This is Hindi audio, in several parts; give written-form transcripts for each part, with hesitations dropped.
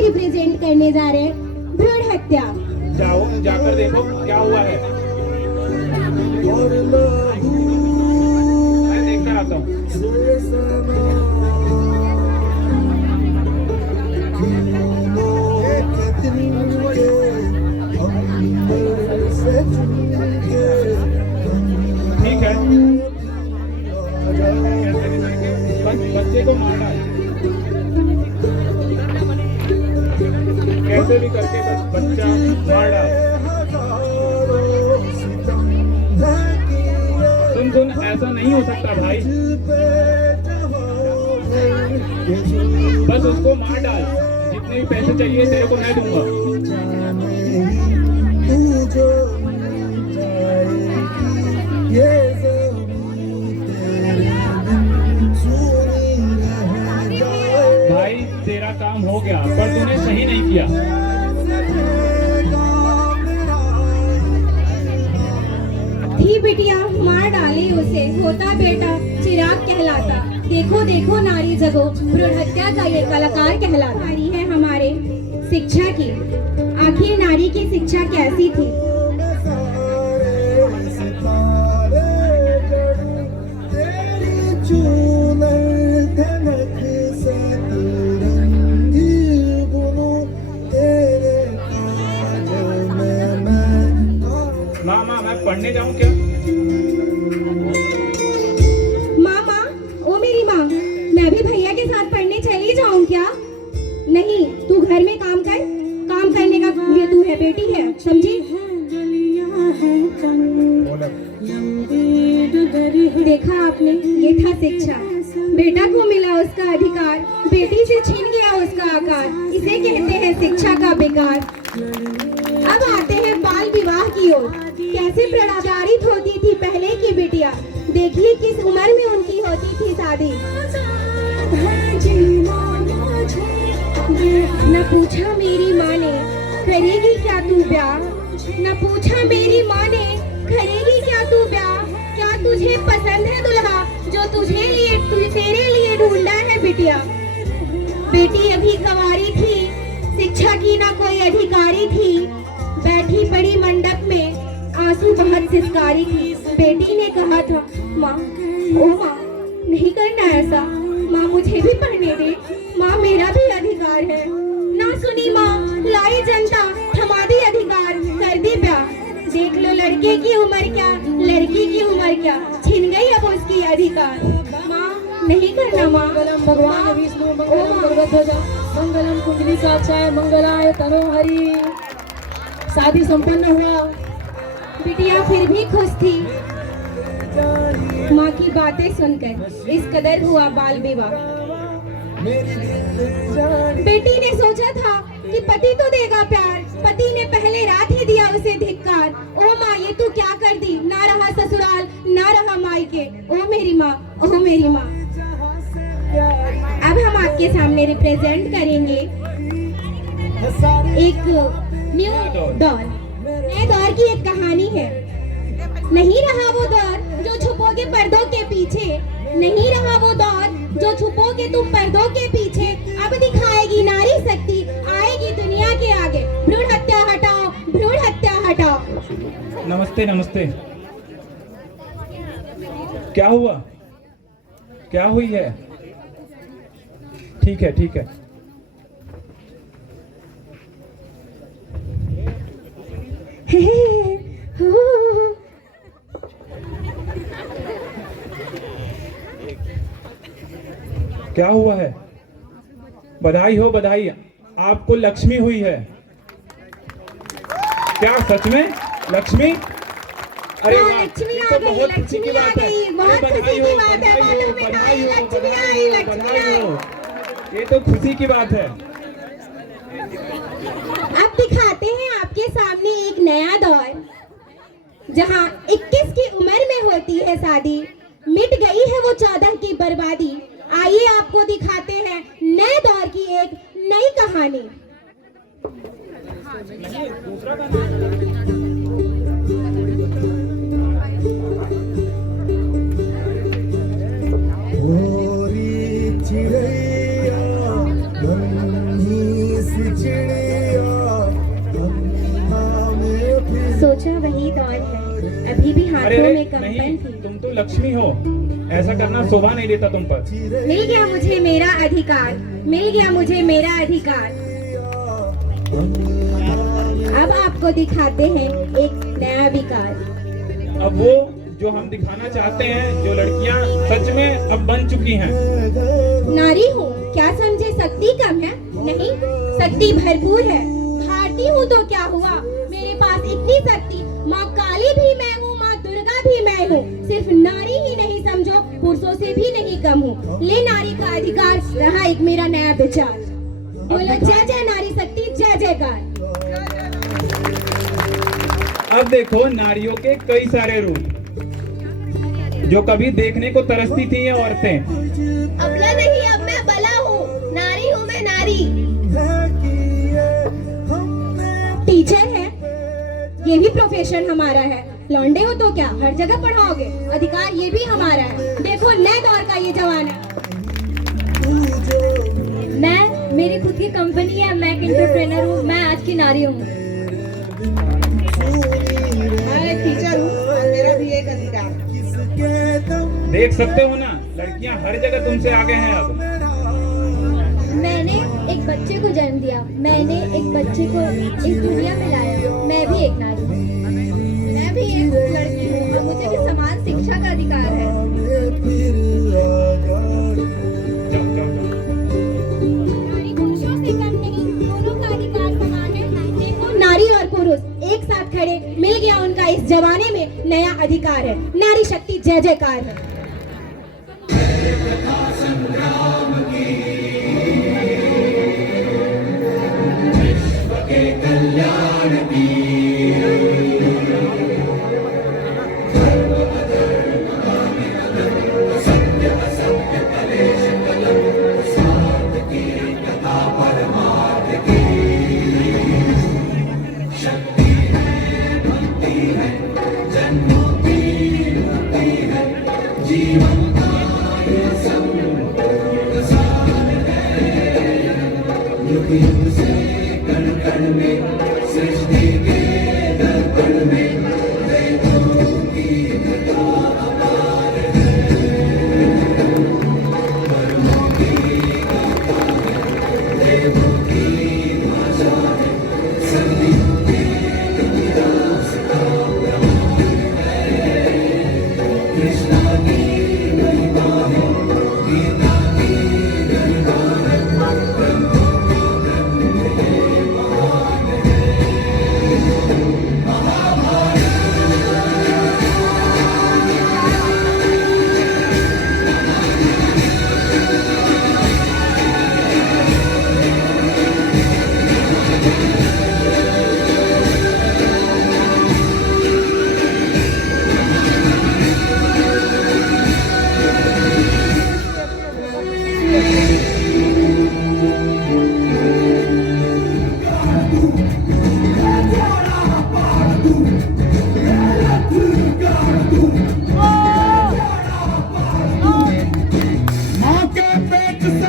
ही रिप्रेजेंट करने जा रहे हैं भ्रूण हत्या। जाओ जाकर देखो क्या हुआ है। मैं देखकर आता हूँ। ठीक है, बच्चे को मार डाल, कैसे भी करके बस बच्चा मार डाल। सुन, ऐसा नहीं हो सकता भाई, बस उसको मार डाल। जितने भी पैसे चाहिए तेरे को मैं दूंगा। भाई तेरा काम हो गया, पर तूने सही नहीं किया। थी बिटिया, मार डाली उसे, होता बेटा चिराग कहलाता। देखो देखो नारी जगो, भ्रूण हत्या का ये कलाकार कहलाता। नारी है हमारे शिक्षा की, आखिर नारी की शिक्षा कैसी थी? माँ मैं पढ़ने जाऊँ क्या? माँ ओ मेरी माँ, मैं भी भैया के साथ पढ़ने चली जाऊँ क्या? नहीं, तू घर में काम कर, काम करने का ये तू है बेटी है, समझी? देखा आपने, ये था शिक्षा। बेटा को मिला उसका अधिकार, बेटी से छीन गया उसका आकार। इसे कहते हैं शिक्षा का बेकार। अब आते हैं बाल विवाह की ओर। कैसे प्रचारित होती थी पहले की बिटिया, देखिए किस उम्र में उनकी होती थी शादी। न पूछा मेरी माँ ने करेगी क्या तू ब्याह, न पूछा मेरी माँ ने करेगी क्या तू ब्याह। क्या तुझे पसंद है दुल्हा जो तेरे लिए ढूंढा है बिटिया। बेटी अभी कंवारी थी, शिक्षा की ना कोई अधिकारी थी। बैठी पड़ी मंडप में, आंसू बहुत सिसकारी थी। बेटी ने कहा था, माँ ओ माँ नहीं करना ऐसा, माँ मुझे भी पढ़ने दे, माँ मेरा भी अधिकार है। ना सुनी माँ, लाई जनता थमा दी अधिकार, कर दी ब्याह। देख लो लड़के की उम्र क्या, लड़की की उम्र क्या, छिन गई अब उसकी अधिकार। माँ नहीं करना माँ। मंगलम भगवान विष्णु मंगलम भगवध्वज मंगलम कुंडलीकाक्षाय मंगलाय तनोहरि। शादी संपन्न हुआ। बिटिया फिर भी खुश थी। माँ की बातें सुनकर इस कदर हुआ बाल विवाह। बेटी ने सोचा था कि पति तो देगा प्यार, पति ने पहले रात ही दिया उसे धिक्कार। ओ माँ ये तू क्या कर दी, ना रहा ससुराल ना रहा मायके। ओ मेरी माँ, ओ मेरी माँ। अब हम आपके सामने रिप्रेजेंट करेंगे एक न्यू दौर। नए दौर की एक कहानी है। नहीं रहा वो दौर जो छुपोगे पर्दों के पीछे, नहीं रहा वो दौर जो छुपोगे तुम पर्दों के पीछे। अब दिखाएगी नारी शक्ति, आएगी दुनिया के आगे। भ्रूण हत्या हटाओ, भ्रूण हत्या हटाओ। नमस्ते नमस्ते। क्या हुआ, क्या हुई है? ठीक है ठीक है। क्या हुआ है? बधाई हो बधाई, आपको लक्ष्मी हुई है। क्या सच में लक्ष्मी? अरे हाँ, वाह, लक्ष्मी ये आ तो गई, बहुत खुशी लक्ष्मी की आ बात है। गई, बहुत बधाई खुशी हो, की बात है, बधाई हो, बालों में बधाई हो, लक्ष्मी बधाई आई, हो, लक्ष्मी बधाई हो। ये तो खुशी की बात है। अब दिखाते हैं आपके सामने एक नया दौर, जहां 21 की उम्र में होती है शादी। मिट गई है वो 14 की बर्बादी। आइए आपको दिखाते हैं नए दौर की एक नई कहानी। सोचा वही दौर है, अभी भी अरे हाथों अरे में कंपन नहीं, थी। तुम तो लक्ष्मी हो, ऐसा करना शोभा नहीं देता तुम पर। मिल गया मुझे मेरा अधिकार, मिल गया मुझे मेरा अधिकार। अब आपको दिखाते हैं एक नया विकार। अब वो जो हम दिखाना चाहते हैं, जो लड़कियां सच में अब बन चुकी हैं। नारी हूँ क्या समझे शक्ति कम है? नहीं, शक्ति भरपूर है। भारती हूँ तो क्या हुआ, मेरे पास इतनी शक्ति, माँ काली भी मैं हूँ, माँ दुर्गा भी मैं हूँ। सिर्फ नारी ही नहीं समझो, पुरुषों से भी नहीं कम हूँ। ले नारी का अधिकार, रहा एक मेरा नया विचार। बोलो जय जय नारी शक्ति, जय जयकार। अब देखो नारियों के कई सारे रूप, जो कभी देखने को तरसती थी ये औरतें। अबला नहीं, अब मैं बला हूँ, नारी हूँ मैं नारी। टीचर है, ये भी प्रोफेशन हमारा है। लौंडे हो तो क्या हर जगह पढ़ाओगे, अधिकार ये भी हमारा है। देखो नए दौर का ये जमाना। मैं, मेरी खुद की कंपनी है, मैं एक एंटरप्रेन्योर हूँ, मैं आज की नारी हूँ। मैं एक टीचर हूँ और मेरा भी एक अधिकार। देख सकते हो ना, लड़कियां हर जगह तुमसे आगे हैं अब। मैंने एक बच्चे को जन्म दिया, मैंने एक बच्चे को इस दुनिया में लाया, मैं भी एक नारी हूँ। मैं भी एक लड़की हूँ, मुझे भी समान शिक्षा का अधिकार है। जाओ, जाओ, जाओ। नारी पुरुषों से कम नहीं, दोनों का अधिकार समान है। देखो नारी और पुरुष एक साथ खड़े, मिल गया उनका इस जमाने में नया अधिकार है। नारी शक्ति जय जयकार है।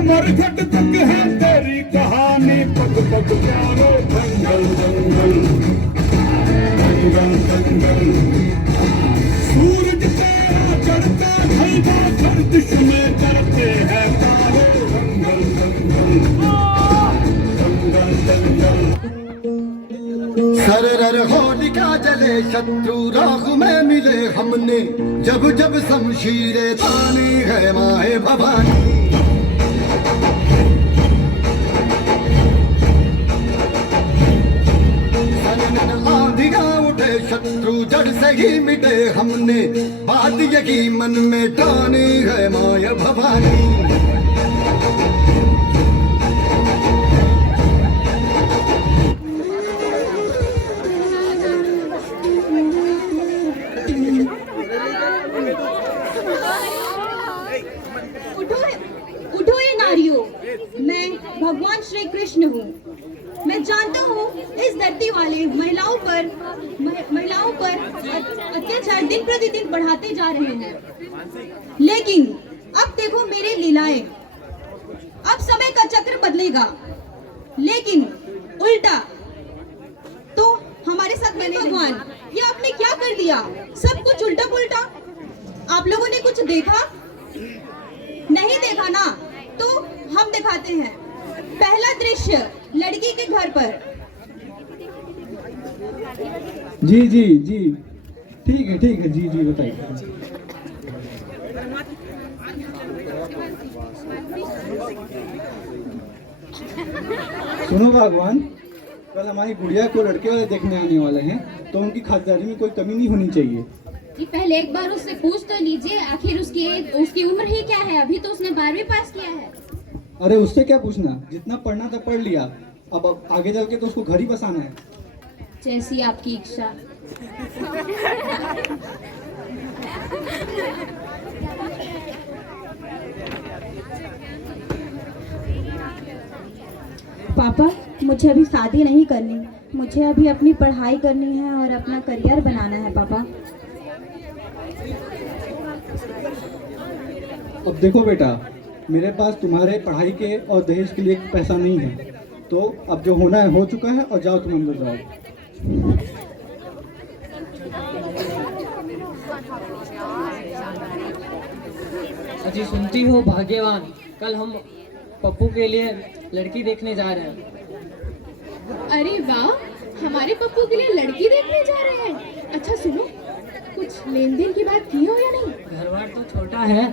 मरघट तक है तेरी कहानी, पग पग प्यारो जंगल जंगल जंगल जंगल। सूरज तेरा चढ़ता ढलता गर्दिश में करते हैं तारे, जंगल जंगल जंगल जंगल। सरर होलिका जले शत्रु राग में मिले हमने, जब जब शमशीरें तानी है माए भवानी। आधिया उठे शत्रु जड़ से ही मिटे हमने, बात यही मन में ठानी है माया भवानी। उठो ये नारियों, मैं भगवान श्री कृष्ण हूँ। मैं जानता हूँ इस धरती वाले महिलाओं पर अत्याचार दिन प्रतिदिन बढ़ाते जा रहे हैं, लेकिन अब देखो मेरे लीलाएं। अब समय का चक्र बदलेगा, लेकिन उल्टा तो हमारे साथ बने भगवान, ये आपने क्या कर दिया? सब कुछ उल्टा पुल्टा। आप लोगों ने कुछ देखा? नहीं देखा ना, तो हम दिखाते हैं। पहला दृश्य लड़की के घर पर। जी जी जी, ठीक है जी जी, बताइए। सुनो भगवान, कल हमारी गुड़िया को लड़के वाले देखने आने वाले हैं, तो उनकी खातिरदारी में कोई कमी नहीं होनी चाहिए। जी पहले एक बार उससे पूछ तो लीजिए, आखिर उसकी उम्र ही क्या है? अभी तो उसने 12वीं पास किया है। अरे उससे क्या पूछना, जितना पढ़ना था पढ़ लिया, अब आगे चल के तो उसको घर ही बसाना है। जैसी आपकी इच्छा। पापा, मुझे अभी शादी नहीं करनी, मुझे अभी अपनी पढ़ाई करनी है और अपना करियर बनाना है पापा। अब देखो बेटा, मेरे पास तुम्हारे पढ़ाई के और दहेज के लिए पैसा नहीं है, तो अब जो होना है हो चुका है, और जाओ तुम अंदर जाओ। अजी सुनती हो भाग्यवान, कल हम पप्पू के लिए लड़की देखने जा रहे हैं। अरे वाह, हमारे पप्पू के लिए लड़की देखने जा रहे हैं। अच्छा सुनो, कुछ लेन देन की बात की हो या नहीं? घरवार तो छोटा है,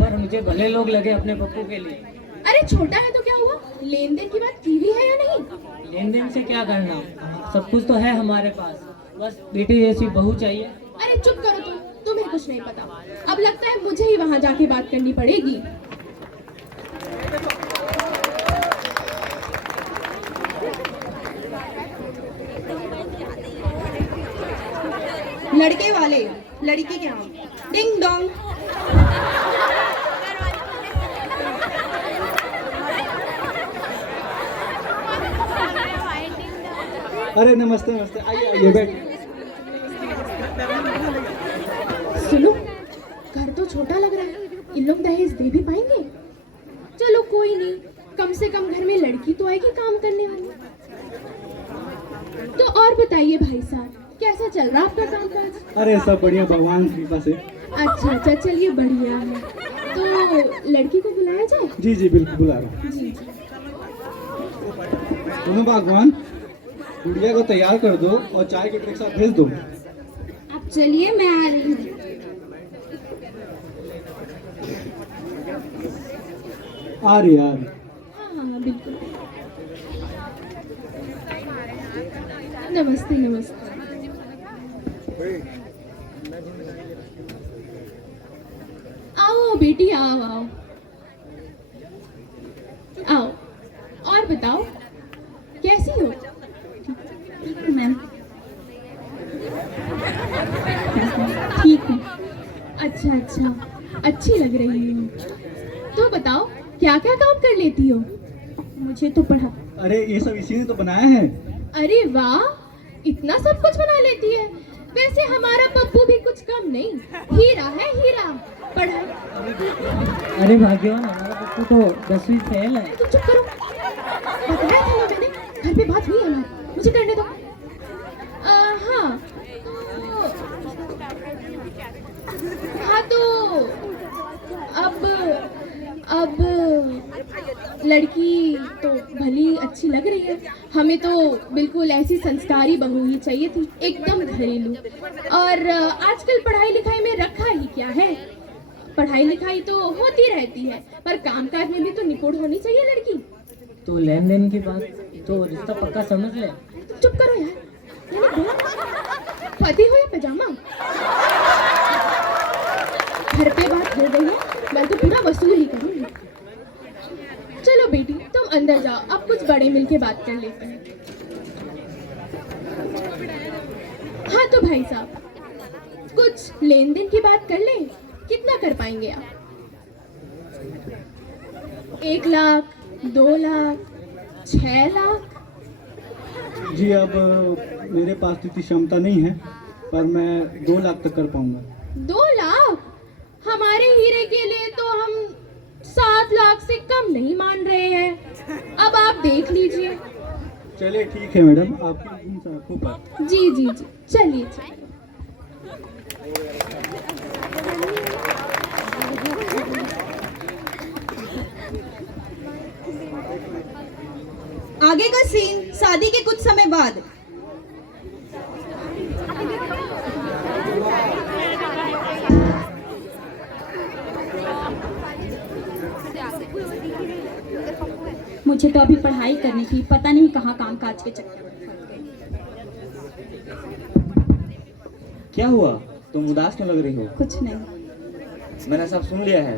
पर मुझे भले लोग लगे अपने पप्पू के लिए। अरे छोटा है तो क्या हुआ, लेन देन की बात की भी है या नहीं? लेन देन से क्या करना, सब कुछ तो है हमारे पास, बस बेटी जैसी बहू चाहिए। अरे चुप करो तुम, तुम्हें कुछ नहीं पता। अब लगता है मुझे ही वहां जाके बात करनी पड़ेगी। लड़के वाले लड़की के यहाँ डिंग डोंग। अरे नमस्ते नमस्ते, आइए बैठ। सुनो, घर तो छोटा लग रहा है, इन लोग दहेज दे भी पाएंगे? चलो कोई नहीं, कम से कम घर में लड़की तो आएगी काम करने वाली। तो और बताइए भाई साहब, कैसा चल रहा आपका कामकाज? अरे सब बढ़िया, भगवान की कृपा से। अच्छा, चलिए बढ़िया है। तो लड़की को बुलाया जाए? जी जी बिल्कुल, बुला रहा हूँ। जी। सुनो भगवान, गुड़िया को तैयार कर दो और चाय के ट्रे के साथ भेज दो। आप चलिए, मैं आ रही हूँ। आ रही। हाँ बिल्कुल। नमस्ते नमस्ते। आओ बेटी, आओ आओ आओ। और बताओ, कैसी हो? मैम ठीक हूँ। अच्छा, अच्छी लग रही हो। तो बताओ, क्या क्या काम कर लेती हो? मुझे तो पढ़ा। अरे ये सब इसी ने तो बनाया है। अरे वाह, इतना सब कुछ बना लेती है। वैसे हमारा पप्पू भी कुछ कम नहीं, हीरा है हीरा। पढ़ाई। अरे भाग्यवान, हमारा पप्पू तो 10वीं फेल है। तुम चुप करो, बताया था ना मैंने, घर पे बात हुई है ना, मुझे करने दो। हाँ तो अब लड़की तो भली अच्छी लग रही है, हमें तो बिल्कुल ऐसी संस्कारी बहू ही चाहिए थी, एकदम घरेलू। और आजकल पढ़ाई लिखाई में रखा ही क्या है, पढ़ाई लिखाई तो होती रहती है, पर कामकाज में भी तो निपुण होनी चाहिए लड़की। तो लेन देन की बात, तो रिश्ता पक्का समझ ले। तुम चुप करो यार, फटी हो या पैजामा? घर पे बात हो गई है, मैं तो पूरा वसूल ही करूंगी। चलो बेटी, तुम अंदर जाओ, अब कुछ बड़े मिलके बात कर लेते हैं। हाँ तो भाई साहब, कुछ लेन देन की बात कर लें, कितना कर पाएंगे आप? 1 लाख, 2 लाख, 6 लाख? जी अब मेरे पास इतनी क्षमता नहीं है, पर मैं 2 लाख तक कर पाऊंगा। 2 लाख? हमारे हीरे के लिए तो हम 7 लाख से कम नहीं मान रहे हैं। अब आप देख लीजिए, चलिए ठीक है मैडम, आपकी इन सड़कों पर। जी जी जी, चलिए चलिए। आगे का सीन शादी के कुछ समय बाद। मुझे तो अभी पढ़ाई करनी थी, पता नहीं कहाँ काम काज के चक्कर में फंस गई। क्या हुआ, तुम उदास क्यों लग रही हो? कुछ नहीं। मैंने सब सुन लिया है।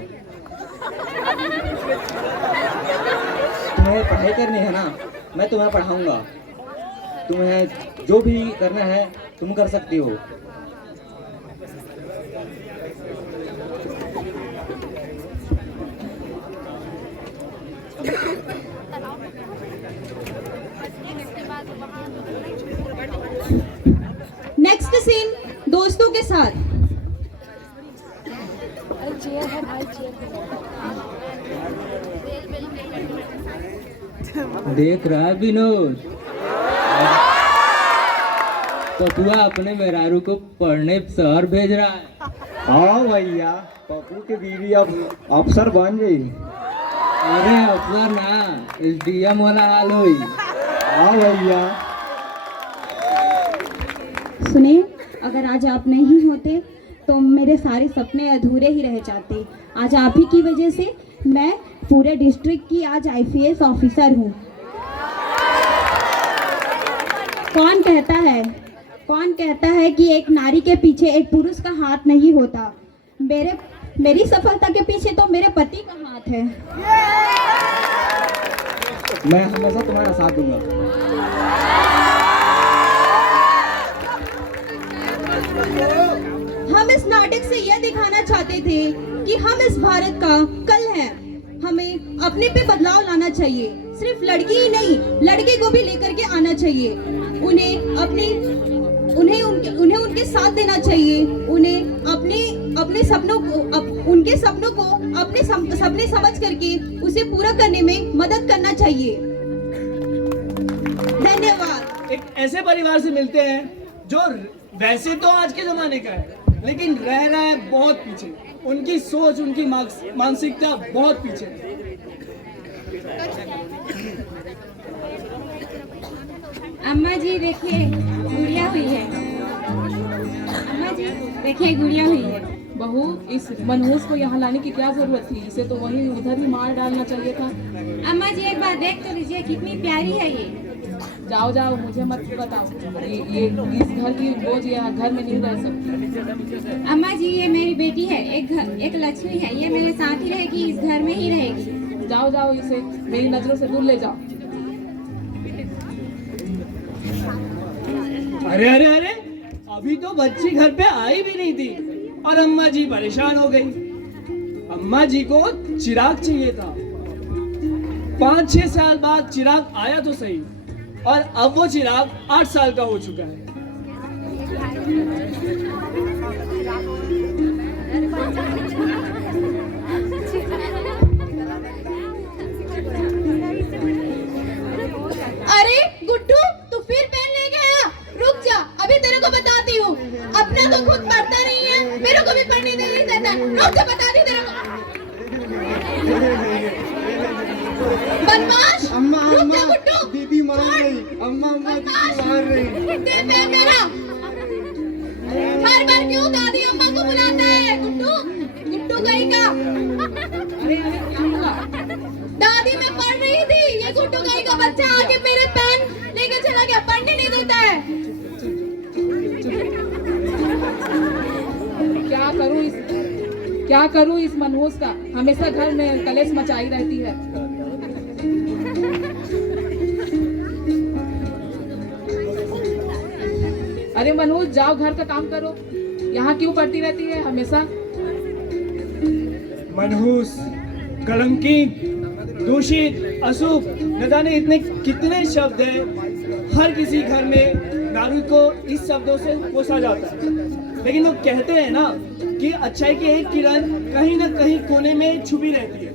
तुम्हें पढ़ाई करनी है ना, मैं तुम्हें पढ़ाऊंगा। तुम्हें जो भी करना है तुम कर सकती हो। नेक्स्ट सीन दोस्तों के साथ। देख रहा है विनोद, पपुआ अपने मेहरारू को पढ़ने शहर भेज रहा है। हाँ भैया, पप्पू की बीवी अब अफसर बन गई। अरे अफसर ना, SDM वाला हाल हुई। हाँ भैया। सुनिए, अगर आज आप नहीं होते तो मेरे सारे सपने अधूरे ही रह जाते। आज आप ही की वजह से मैं पूरे डिस्ट्रिक्ट की आज IPS ऑफिसर हूँ। कौन कहता है कि एक नारी के पीछे एक पुरुष का हाथ नहीं होता। मेरी सफलता के पीछे तो मेरे पति का हाथ है। मैं हमेशा तुम्हारा साथ दूंगा। हम इस नाटक से यह दिखाना चाहते थे कि हम इस भारत का कल हैं। हमें अपने पे बदलाव लाना चाहिए। सिर्फ लड़की ही नहीं, लड़के को भी लेकर के आना चाहिए। उन्हें उनके साथ देना चाहिए। उन्हें अपने सपनों को उनके सपनों को अपने सपने समझ करके उसे पूरा करने में मदद करना चाहिए। धन्यवाद। एक ऐसे परिवार से मिलते हैं जो वैसे तो आज के जमाने का है, लेकिन रह रहा है बहुत पीछे। उनकी सोच, उनकी मानसिकता बहुत पीछे है। अम्मा जी देखिए गुड़िया हुई है। अम्मा जी देखिए गुड़िया हुई है। बहू, इस मनहूस को यहाँ लाने की क्या जरूरत थी? इसे तो वहीं उधर ही मार डालना चाहिए था। अम्मा जी एक बार देख तो लीजिए, कितनी प्यारी है ये। जाओ जाओ, मुझे मत बताओ। ये इस घर की बोझ यहाँ घर में नहीं रह सकती। अम्मा जी ये मेरी बेटी है, एक लक्ष्मी है। ये मेरे साथ ही रहेगी, इस घर में ही रहेगी। जाओ जाओ, इसे मेरी नजरों से दूर ले जाओ। अरे अरे अरे, अभी तो बच्ची घर पे आई भी नहीं थी और अम्मा जी परेशान हो गई। अम्मा जी को चिराग चाहिए था। 5-6 साल बाद चिराग आया तो सही, और अब वो चिराग 8 साल का हो चुका है। अरे गुड्डू, तू फिर पेन ले गया? रुक जा, अभी तेरे को बताती हूँ। अपना तो खुद पढ़ता नहीं है, मेरे को भी पढ़ने नहीं देता। रुक जा, बताती तेरे को। बदमाश, रुक जा गुड्डू। दीदी मार रही। अम्मा दीदी मार रही। दे पेन मेरा। हर बार क्यों दादी अम्मा को बुलाता है? गुड्डू कहीं का। अरे अरे, क्या हुआ? दादी मैं पढ़ रही थी, ये गुड्डू कहीं का बच्चा आके मेरे पेन लेके चला गया, पढ़ने नहीं देता है। क्या करूं इस मनहूस का? हमेशा घर में कलेश मचाई रहती है। अरे मनहूस, जाओ घर का काम करो। यहाँ क्यों पढ़ती रहती है हमेशा? मनहूस, कलंकी, दूषित, अशुभ, न जाने इतने कितने शब्द हैं। हर किसी घर में नारी को इस शब्दों से कोसा जाता है, लेकिन वो कहते हैं ना कि अच्छाई की एक किरण कहीं ना कहीं कोने में छुपी रहती है।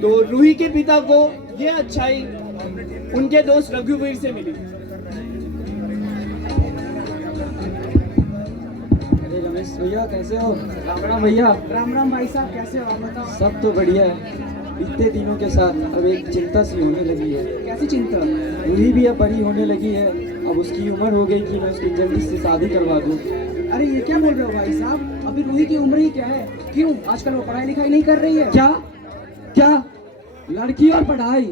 तो रूही के पिता को ये अच्छाई उनके दोस्त रघुवीर से मिली। अरे रमेश भैया कैसे हो? राम राम भैया। राम राम भाई साहब, कैसे हो आप बताओ? सब तो बढ़िया है। बीतते दिनों के साथ अब एक चिंता सी होने लगी है। कैसी चिंता? रूही भी अब बड़ी होने लगी है। अब उसकी उम्र हो गई कि मैं उसकी जल्दी से शादी करवा दूँ। अरे ये क्या बोल रहे हो भाई साहब, अभी रूही की उम्र ही क्या है? क्यों आजकल वो पढ़ाई लिखाई नहीं कर रही है? क्या क्या लड़की और पढ़ाई?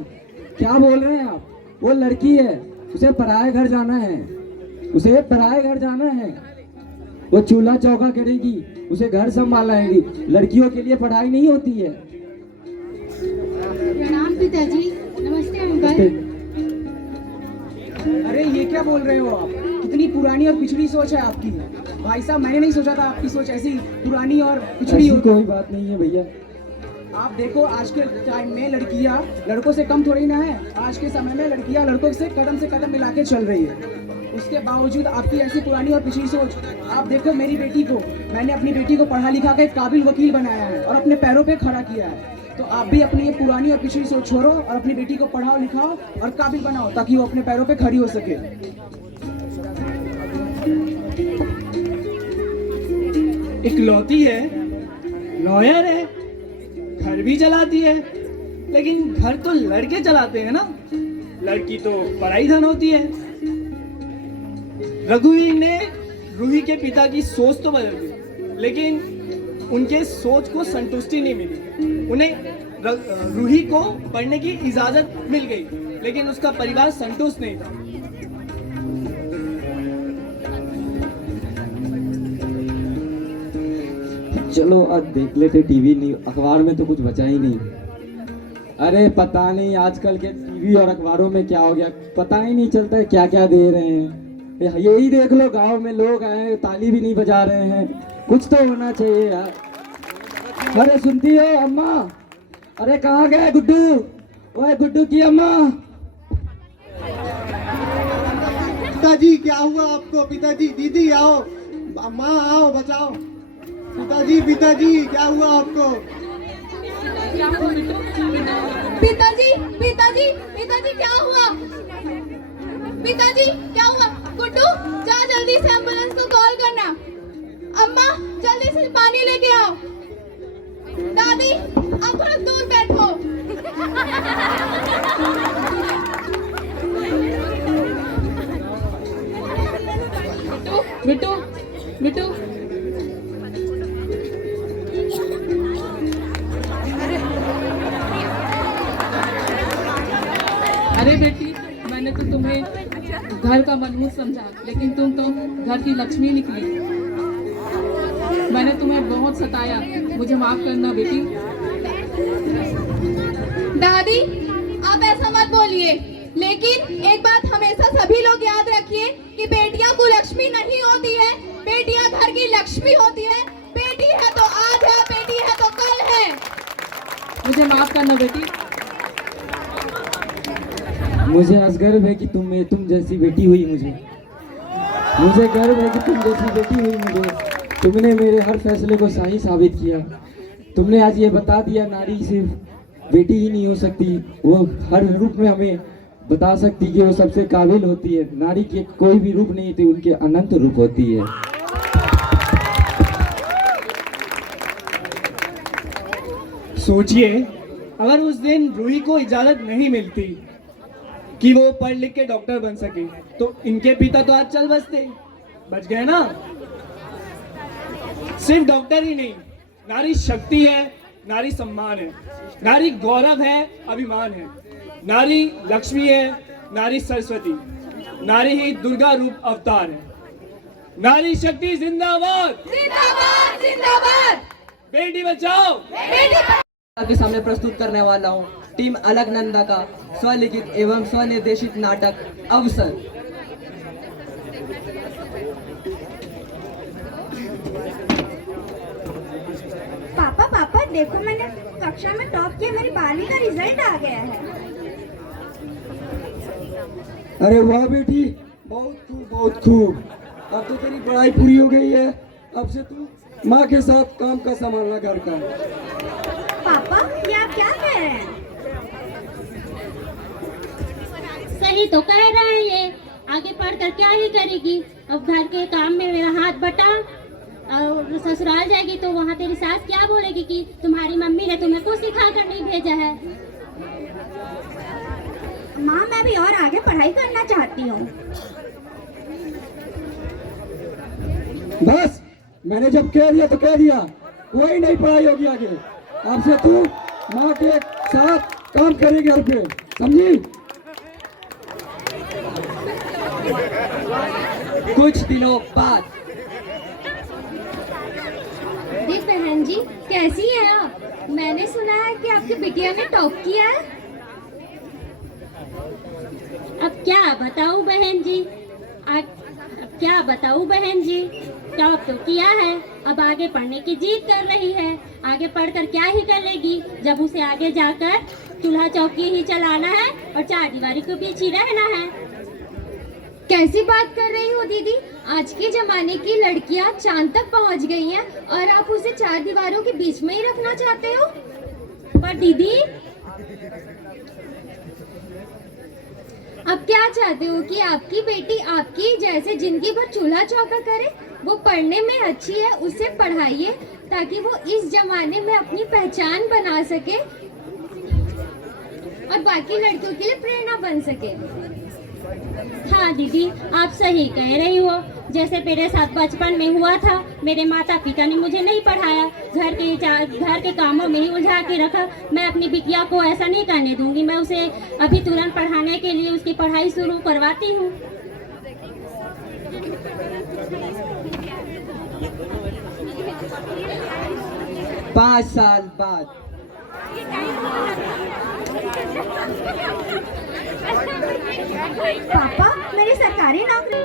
क्या बोल रहे हैं आप? वो लड़की है, उसे पराये घर जाना है, उसे पराये घर जाना है। वो चूल्हा चौका करेगी, उसे घर संभालेगी। लड़कियों के लिए पढ़ाई नहीं होती है। प्रणाम पिताजी। नमस्ते अंकल। अरे ये क्या बोल रहे हो आप? कितनी पुरानी और पिछड़ी सोच है आपकी। भाई साहब मैंने नहीं सोचा था आपकी सोच ऐसी पुरानी और पिछड़ी ऐसी हो। कोई बात नहीं है भैया। आप देखो आज के टाइम में लड़कियां लड़कों से कम थोड़ी ना है। आज के समय में लड़कियां लड़कों से कदम मिला के चल रही है। उसके बावजूद आपकी ऐसी पुरानी और पिछड़ी सोच। आप देखो मेरी बेटी को, मैंने अपनी बेटी को पढ़ा लिखा कर एक काबिल वकील बनाया है और अपने पैरों पे खड़ा किया है। तो आप भी अपनी ये पुरानी और पिछड़ी सोच छोड़ो और अपनी बेटी को पढ़ाओ लिखाओ और काबिल बनाओ ताकि वो अपने पैरों पे खड़ी हो सके। इकलौती है, लॉयर है, घर भी चलाती है, लेकिन घर तो लड़के चलाते हैं ना, लड़की तो पराई धन होती है। रघुवीर ने रूही के पिता की सोच तो बदल दी, लेकिन उनके सोच को संतुष्टि नहीं मिली। उन्हें रूही को पढ़ने की इजाजत मिल गई, लेकिन उसका परिवार संतुष्ट नहीं था। चलो आज देख लेते टीवी। नहीं, अखबार में तो कुछ बचा ही नहीं। अरे पता नहीं आजकल के टीवी और अखबारों में क्या हो गया, पता ही नहीं चलता है क्या क्या दे रहे हैं। यही देख लो, गांव में लोग आए ताली भी नहीं बजा रहे हैं। कुछ तो होना चाहिए यार। अरे सुनती हो अम्मा? अरे कहाँ गए गुड्डू? ओए गुड्डू की अम्मा। पिताजी क्या हुआ आपको? पिताजी, दीदी आओ, माँ आओ, बचाओ। पिताजी क्या हुआ आपको? पिताजी पिताजी पिताजी क्या हुआ? पिताजी क्या हुआ? गुड्डू जा जल्दी से एम्बुलेंस को कॉल करना। अम्मा जल्दी से पानी लेके आओ। दादी आप थोड़ा दूर बैठो। बिट्टू बिट्टू अरे बेटी, मैंने तो तुम्हें घर का मनहूस समझा, लेकिन तुम तो घर की लक्ष्मी निकली। मैंने तुम्हें बहुत सताया, मुझे माफ करना बेटी। दादी आप ऐसा मत बोलिए, लेकिन एक बात हमेशा सभी लोग याद रखिए कि बेटियां कुलक्ष्मी नहीं होती है, बेटियां घर की लक्ष्मी होती है। बेटी है तो आज है, बेटी है तो कल है। मुझे माफ करना बेटी। मुझे आज गर्व है कि तुम जैसी बेटी हुई मुझे गर्व है कि तुम जैसी बेटी हुई मुझे। तुमने मेरे हर फैसले को सही साबित किया। तुमने आज ये बता दिया नारी सिर्फ बेटी ही नहीं हो सकती, वो हर रूप में हमें बता सकती कि वो सबसे काबिल होती है। नारी के कोई भी रूप नहीं होती, उनके अनंत रूप होती है। सोचिए अगर उस दिन रूही को इजाजत नहीं मिलती कि वो पढ़ लिख के डॉक्टर बन सके, तो इनके पिता तो आज चल बच गए ना। सिर्फ डॉक्टर ही नहीं, नारी शक्ति है, नारी सम्मान है, नारी गौरव है, अभिमान है, नारी लक्ष्मी है, नारी सरस्वती, नारी ही दुर्गा रूप अवतार है। नारी शक्ति जिंदाबाद जिंदाबाद जिंदाबाद। बेटी बचाओ के सामने प्रस्तुत करने वाला हूँ टीम अलकनंदा का स्वलिखित एवं स्वनिर्देशित नाटक अवसर। पापा देखो, मैंने कक्षा में टॉप किया, मेरी 12वीं का रिजल्ट आ गया है। अरे वाह बेटी, बहुत खूब। अब तो तेरी पढ़ाई पूरी हो गई है, अब से तू माँ के साथ काम का संभालना घर का। पापा ये आप क्या कह रहे हैं? सही तो कह रहा है ये, आगे पढ़कर क्या ही करेगी। अब घर के काम में मेरा हाथ बटा, और ससुराल जाएगी तो वहाँ तेरी सास क्या बोलेगी कि तुम्हारी मम्मी ने तुम्हें कुछ सिखा कर नहीं भेजा है। माँ मैं भी और आगे पढ़ाई करना चाहती हूँ। बस मैंने जब कह दिया तो कह दिया, कोई नहीं पढ़ाई होगी आगे। आपसे तू माँ के साथ काम करेगी घर पे, समझी? कुछ दिनों बाद देख बहन जी, कैसी है आप? मैंने सुना है कि आपकी बिटिया ने टॉप किया है। अब क्या बताऊं बहन जी, टॉप तो किया है, अब आगे पढ़ने की जिद कर रही है। आगे पढ़कर क्या ही कर लेगी जब उसे आगे जाकर चूल्हा चौकी ही चलाना है और चार दीवारी के बीच ही रहना है। कैसी बात कर रही हो दीदी? आज के जमाने की लड़कियां चांद तक पहुंच गई हैं और आप उसे चार दीवारों के बीच में ही रखना चाहते हो? पर दीदी अब क्या चाहते हो कि आपकी बेटी आपकी जैसे जिंदगी भर चूल्हा चौका करे? वो पढ़ने में अच्छी है, उसे पढ़ाइए ताकि वो इस जमाने में अपनी पहचान बना सके और बाकी लड़कियों के लिए प्रेरणा बन सके। हाँ दीदी, आप सही कह रही हो। जैसे मेरे साथ बचपन में हुआ था, मेरे माता पिता ने मुझे नहीं पढ़ाया, घर के कामों में ही उलझा के रखा। मैं अपनी बिटिया को ऐसा नहीं करने दूंगी। मैं उसे अभी तुरंत पढ़ाने के लिए उसकी पढ़ाई शुरू करवाती हूँ। पाँच साल बाद पापा मेरी सरकारी नौकरी